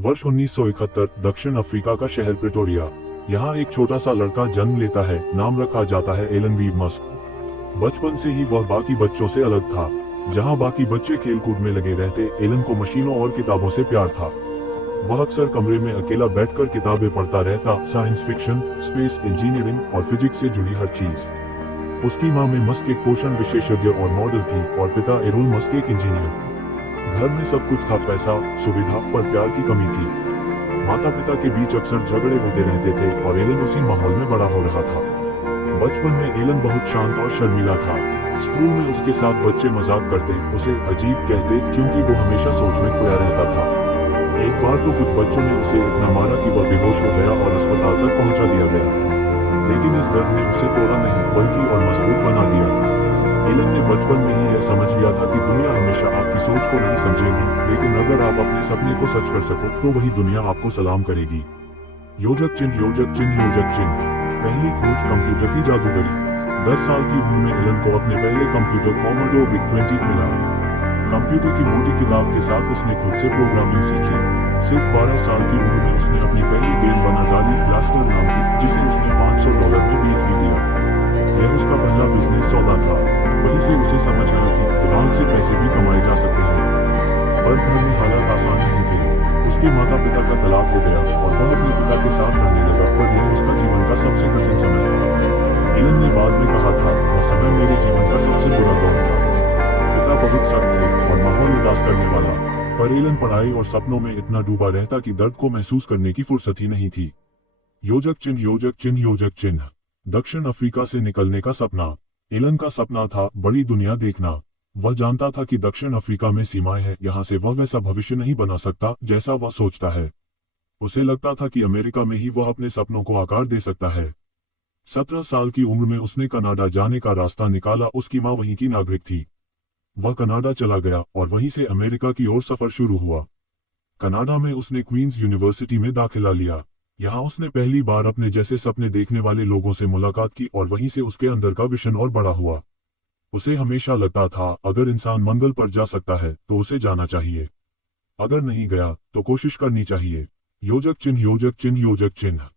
वर्ष 1971, दक्षिण अफ्रीका का शहर प्रिटोरिया। यहाँ एक छोटा सा लड़का जन्म लेता है। नाम रखा जाता है एलन वीव मस्क। बचपन से ही वह बाकी बच्चों से अलग था। जहाँ बाकी बच्चे खेलकूद में लगे रहते, एलन को मशीनों और किताबों से प्यार था। वह अक्सर कमरे में अकेला बैठकर किताबें पढ़ता रहता, साइंस फिक्शन, स्पेस इंजीनियरिंग और फिजिक्स से जुड़ी हर चीज। उसकी माँ में मस्क एक पोषण विशेषज्ञ और मॉडल थी और पिता एरोल मस्क एक इंजीनियर। घर में सब कुछ था, पैसा, सुविधा, पर प्यार की कमी थी। माता पिता के बीच अक्सर झगड़े होते रहते थे और एलन उसी माहौल में बड़ा हो रहा था। बचपन में एलन बहुत शांत और शर्मीला था। स्कूल में उसके साथ बच्चे मजाक करते, उसे अजीब कहते क्योंकि वो हमेशा सोच में खोया रहता था। एक बार तो कुछ बच्चों ने उसे इतना मारा कि वह बेहोश हो गया और अस्पताल तक पहुंचा दिया गया। लेकिन इस दर्द ने उसे तोड़ा नहीं, बल्कि और मजबूत बना दिया। एलन ने बचपन में ही यह समझ लिया था कि दुनिया हमेशा आपकी सोच को नहीं समझेगी, लेकिन अगर आप अपने सपने को सच कर सको तो वही दुनिया आपको सलाम करेगी। योजक चिन्ह, योजक चिन्ह, योजक चिन्ह। पहली खोज, कंप्यूटर की जादूगरी। 10 साल की उम्र में एलन को अपने पहले कंप्यूटर कॉमोडोर VIC-20 मिला। कंप्यूटर की मोटी किताब के साथ उसने खुद से प्रोग्रामिंग सीखी। सिर्फ 12 साल की उम्र में उसने अपनी पहली गेम बना डाली, ब्लास्टर नाम की, जिसे उसने $500 में बेच भी दिया। यह उसका पहला बिजनेस सौदा था। वहीं से उसे समझ आया कि दिमाग से पैसे भी कमाए जा सकते हैं। पर घर में हालात आसान नहीं थे। उसके माता पिता का तलाक हो गया और वह अपने पिता के साथ रहने लगा, पर यह उसका जीवन का सबसे कठिन समय था। एलन ने बाद में कहा था, वह समय मेरे जीवन का सबसे बुरा दौर था। पिता बहुत सख्त थे और माहौल उदास करने वाला, पर एलन पढ़ाई और सपनों में इतना डूबा रहता कि दर्द को महसूस करने की फुर्सत ही नहीं थी। योजक चिन्ह, योजक चिन्ह, योजक चिन्ह। दक्षिण अफ्रीका से निकलने का सपना। एलन का सपना था बड़ी दुनिया देखना। वह जानता था कि दक्षिण अफ्रीका में सीमाएं हैं, यहाँ से वह वैसा भविष्य नहीं बना सकता जैसा वह सोचता है। उसे लगता था कि अमेरिका में ही वह अपने सपनों को आकार दे सकता है। 17 साल की उम्र में उसने कनाडा जाने का रास्ता निकाला। उसकी माँ वहीं की नागरिक थी। वह कनाडा चला गया और वहीं से अमेरिका की ओर सफर शुरू हुआ। कनाडा में उसने क्वींस यूनिवर्सिटी में दाखिला लिया। यहाँ उसने पहली बार अपने जैसे सपने देखने वाले लोगों से मुलाकात की और वहीं से उसके अंदर का विजन और बड़ा हुआ। उसे हमेशा लगता था, अगर इंसान मंगल पर जा सकता है तो उसे जाना चाहिए। अगर नहीं गया तो कोशिश करनी चाहिए। योजक चिन्ह, योजक चिन्ह, योजक चिन्ह।